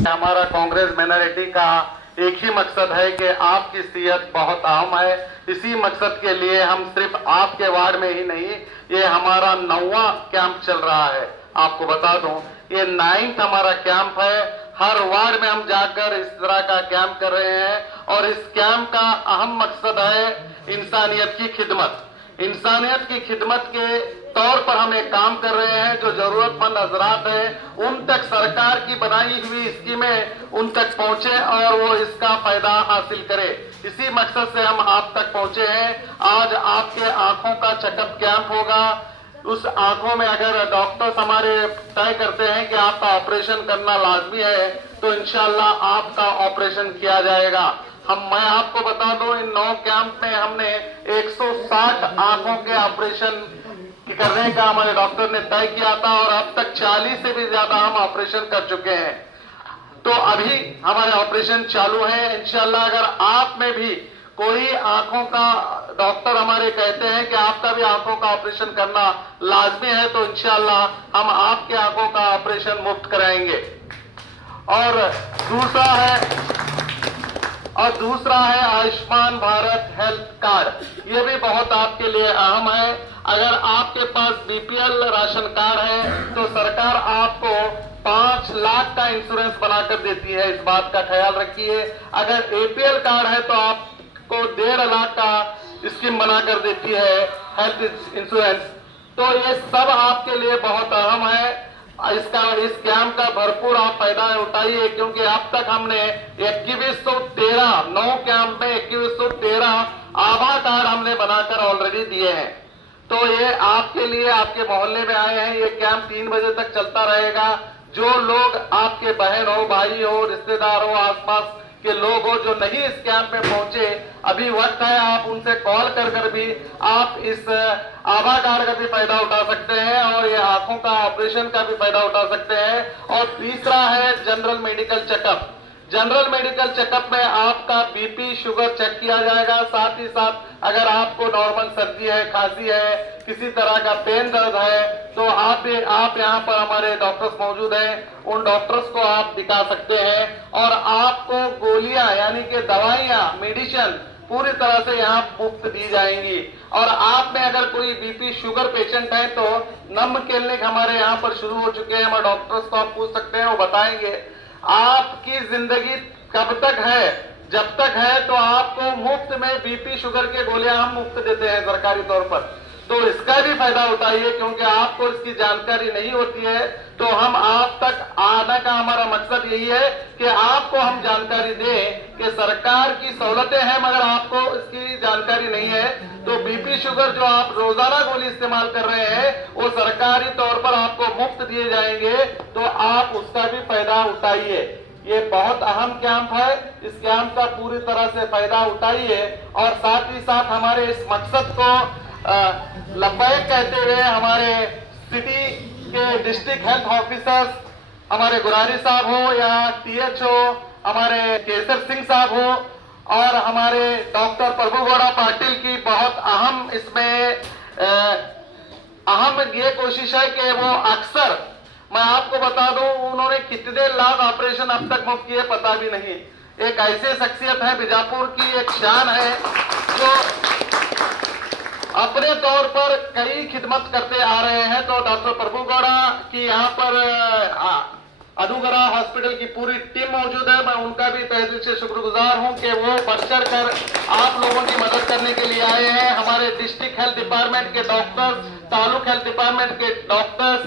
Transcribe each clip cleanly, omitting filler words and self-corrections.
हमारा कांग्रेस माइनॉरिटी का एक ही मकसद है कि आपकी सेहत बहुत अहम है। इसी मकसद के लिए हम सिर्फ आपके वार्ड में ही नहीं, ये हमारा 9वां कैंप चल रहा है। आपको बता दूं, ये 9th हमारा कैंप है। हर वार्ड में हम जाकर इस तरह का कैंप कर रहे हैं और इस कैंप का अहम मकसद है इंसानियत की खिदमत। इंसानियत की खिदमत के तौर पर हम एक काम कर रहे हैं। जो जरूरतमंद हजरात हैं उन तक सरकार की बनाई हुई स्कीमें उन तक पहुंचे और वो इसका फायदा हासिल करे। इसी मकसद से हम आप तक पहुंचे हैं। आज आपके आंखों का चेकअप कैंप होगा। उस आंखों में अगर डॉक्टर्स हमारे तय करते हैं कि आपका ऑपरेशन करना लाजमी है तो इंशाल्लाह आपका ऑपरेशन किया जाएगा। मैं आपको बता दूं, इन 9 कैंप में हमने 160 आंखों के ऑपरेशन करने का हमारे डॉक्टर ने तय किया था और अब तक 40 से भी ज्यादा हम ऑपरेशन कर चुके हैं। तो अभी हमारे ऑपरेशन चालू है। इंशाल्लाह अगर आप में भी कोई आंखों का डॉक्टर हमारे कहते हैं कि आपका भी आंखों का ऑपरेशन करना लाजमी है तो इंशाल्लाह हम आपके आंखों का ऑपरेशन मुफ्त कराएंगे। और दूसरा है आयुष्मान भारत हेल्थ कार्ड। ये भी बहुत आपके लिए अहम है। अगर आपके पास बीपीएल राशन कार्ड है तो सरकार आपको 5 लाख का इंश्योरेंस बनाकर देती है। इस बात का ख्याल रखिए। अगर एपीएल कार्ड है तो आपको 1.5 लाख का स्कीम बनाकर देती है हेल्थ इंश्योरेंस। तो ये सब आपके लिए बहुत अहम है। इस कैंप का भरपूर आप फायदा उठाइए, क्योंकि अब तक हमने 2113 9 कैंप में 2113 आभा कार्ड हमने बनाकर ऑलरेडी दिए हैं। तो ये आपके लिए, आपके मोहल्ले में आए हैं। ये कैंप 3 बजे तक चलता रहेगा। जो लोग आपके बहन हो, भाई हो, रिश्तेदार हो, आसपास के लोग हो जो नहीं इस कैंप में पहुंचे, अभी वक्त है, आप उनसे कॉल कर भी आप इस आभा कार्ड का भी फायदा उठा सकते हैं और ये आंखों का ऑपरेशन का भी फायदा उठा सकते हैं। और तीसरा है general medical checkup. General medical checkup में आपका बीपी, शुगर चेक किया जाएगा। साथ ही साथ अगर आपको नॉर्मल सर्दी है, खांसी है, किसी तरह का पेन दर्द है तो आप यहाँ पर हमारे डॉक्टर्स मौजूद हैं। उन डॉक्टर्स को आप दिखा सकते हैं और आपको गोलियां यानी कि दवाइयां, मेडिसिन पूरी तरह से यहाँ मुफ्त दी जाएंगी। और आप में अगर कोई बीपी, शुगर पेशेंट है तो नम क्लिनिक हमारे यहाँ पर शुरू हो चुके हैं। हमारे डॉक्टर्स को आप पूछ सकते हैं, वो बताएंगे आपकी जिंदगी कब तक है। जब तक है तो आपको मुफ्त में बीपी, शुगर के गोलियां हम मुफ्त देते हैं सरकारी तौर पर। तो इसका भी फायदा उठाइए, क्योंकि आपको इसकी जानकारी नहीं होती है। तो हम आप तक आने का हमारा मकसद यही है कि आपको हम जानकारी दें कि सरकार की सहूलतें हैं मगर आपको इसकी जानकारी नहीं है। तो बीपी, शुगर जो आप रोजाना गोली इस्तेमाल कर रहे हैं वो सरकारी तौर पर आपको मुफ्त दिए जाएंगे, तो आप उसका भी फायदा उठाइए। ये बहुत अहम कैंप है। इस कैंप का पूरी तरह से फायदा उठाइए और साथ ही साथ हमारे इस मकसद को लब्बैक कहते हुए हमारे सिटी के डिस्ट्रिक्ट हेल्थ ऑफिसर्स, हमारे गुरारी साहब हो या टीएच हो, हमारे केसर सिंह साहब हो और हमारे डॉक्टर प्रभु गौड़ा पाटिल की बहुत अहम इसमें अहम ये कोशिश है कि वो अक्सर, मैं आपको बता दूं, उन्होंने कितने लाख ऑपरेशन अब तक मुफ्त किए पता भी नहीं। एक ऐसे शख्सियत है, बीजापुर की एक शान है जो अपने तौर पर कई खिदमत करते आ रहे हैं। तो डॉक्टर प्रभु गौड़ा की यहाँ पर अदुगरा हॉस्पिटल की पूरी टीम मौजूद है। मैं उनका भी तहे दिल से शुक्रगुजार हूं कि वो बढ़ चढ़ कर आप लोगों की मदद करने के लिए आए हैं। हमारे डिस्ट्रिक्ट हेल्थ डिपार्टमेंट के डॉक्टर्स, तालुक हेल्थ डिपार्टमेंट के डॉक्टर्स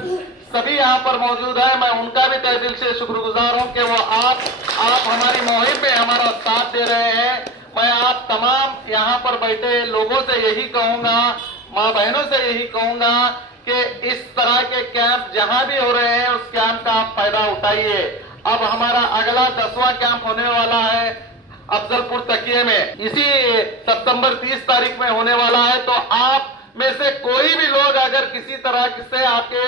सभी यहाँ पर मौजूद है। मैं उनका भी तहे दिल से शुक्रगुजार हूं कि वो आप हमारी मुहिम में हमारा साथ दे रहे हैं। मैं आप तमाम यहाँ पर बैठे लोगों से यही कहूंगा, माँ बहनों से यही कहूंगा कि इस तरह के कैंप जहां भी हो रहे हैं उस कैंप का आप फायदा उठाइए। अब हमारा अगला 10वां कैंप होने वाला है अफजलपुर तकिए में, इसी सितंबर 30 तारीख में होने वाला है। तो आप में से कोई भी लोग अगर किसी तरह से आपके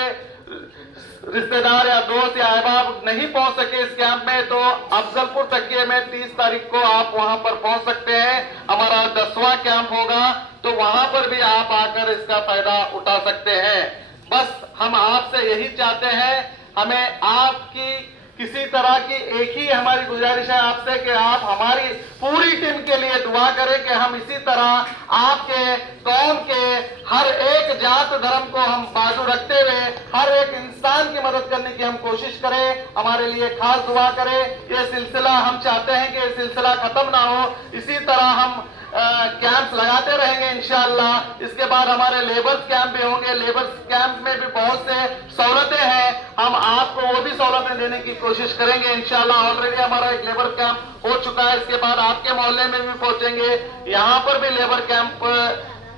रिश्तेदार या दोस्त या अहबाब नहीं पहुंच सके इस कैंप में, तो अफजलपुर तकिए में 30 तारीख को आप वहां पर पहुंच सकते हैं। हमारा 10वां कैंप होगा, तो वहां पर भी आप आकर इसका फायदा उठा सकते हैं। बस हम आपसे यही चाहते हैं, हमें आपकी किसी तरह की एक ही हमारी गुजारिश है आपसे कि आप हमारी पूरी टीम के लिए दुआ करें कि हम इसी तरह आपके कौम के हर एक जात धर्म को हम बाजू रखते हुए हर एक इंसान की मदद करने की हम कोशिश करें। हमारे लिए खास दुआ करें। ये सिलसिला हम चाहते हैं कि ये सिलसिला खत्म ना हो, इसी तरह हम कैंप्स लगाते रहेंगे इंशाअल्लाह। इसके बाद हमारे लेबर्स कैंप भी होंगे। लेबर्स कैंप में भी बहुत से सहूलतें हैं, हम आपको वो भी सहूलतें देने की कोशिश करेंगे इंशाअल्लाह। ऑलरेडी हमारा एक लेबर कैंप हो चुका है, इसके बाद आपके मोहल्ले में भी पहुंचेंगे। यहाँ पर भी लेबर कैंप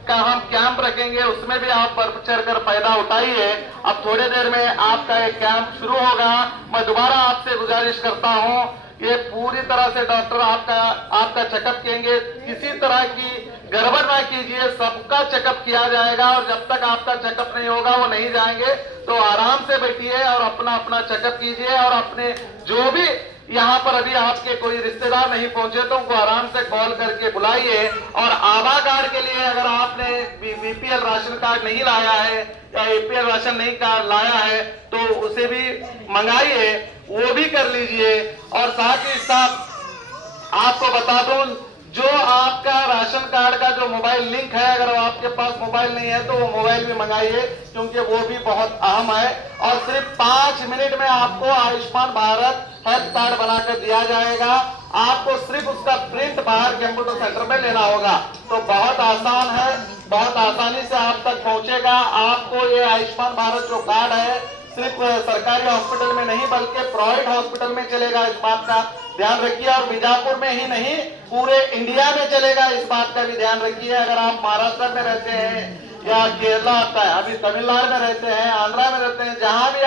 का हम कैंप रखेंगे, उसमें भी आप बढ़ चढ़कर फायदा उठाइए। अब थोड़ी देर में आपका एक कैंप शुरू होगा। मैं दोबारा आपसे गुजारिश करता हूँ, ये पूरी तरह से डॉक्टर आपका चेकअप करेंगे, किसी तरह की गड़बड़ ना कीजिए, सबका चेकअप किया जाएगा और जब तक आपका चेकअप नहीं होगा वो नहीं जाएंगे। तो आराम से बैठिए और अपना अपना चेकअप कीजिए और अपने जो भी यहाँ पर अभी आपके कोई रिश्तेदार नहीं पहुंचे तो उनको आराम से कॉल करके बुलाइए। और आभा कार्ड के लिए अगर आपने बीपीएल राशन कार्ड नहीं लाया है या एपीएल राशन नहीं कार्ड लाया है तो उसे भी मंगाइए, वो भी कर लीजिए। और साथ ही साथ आपको बता दूं, जो आपका राशन कार्ड का जो मोबाइल लिंक है, अगर आपके पास मोबाइल नहीं है तो वो मोबाइल भी मंगाइए, क्योंकि वो भी बहुत अहम है। और सिर्फ 5 मिनट में आपको आयुष्मान भारत हेल्थ कार्ड बनाकर दिया जाएगा। आपको सिर्फ उसका प्रिंट बाहर कंप्यूटर सेंटर में लेना होगा। तो बहुत आसान है, बहुत आसानी से आप तक पहुंचेगा। आपको ये आयुष्मान भारत जो कार्ड है सिर्फ सरकारी हॉस्पिटल में नहीं बल्कि प्राइवेट हॉस्पिटल में चलेगा, इस बात का ध्यान रखिए। और बीजापुर में ही नहीं पूरे इंडिया में चलेगा, इस बात का भी ध्यान रखिए। अगर आप महाराष्ट्र में रहते हैं या केरला आता है, अभी तमिलनाडु में रहते हैं, आंध्रा में रहते हैं, जहां भी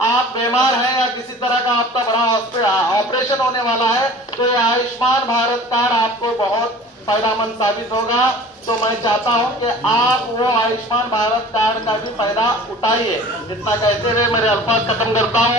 आप बीमार हैं या किसी तरह का आपका बड़ा ऑपरेशन होने वाला है तो ये आयुष्मान भारत कार्ड आपको बहुत फायदेमंद साबित होगा। तो मैं चाहता हूं कि आप वो आयुष्मान भारत कार्ड का भी फायदा उठाइए। इतना कहते हुए मेरे अल्फाज खत्म करता हूं।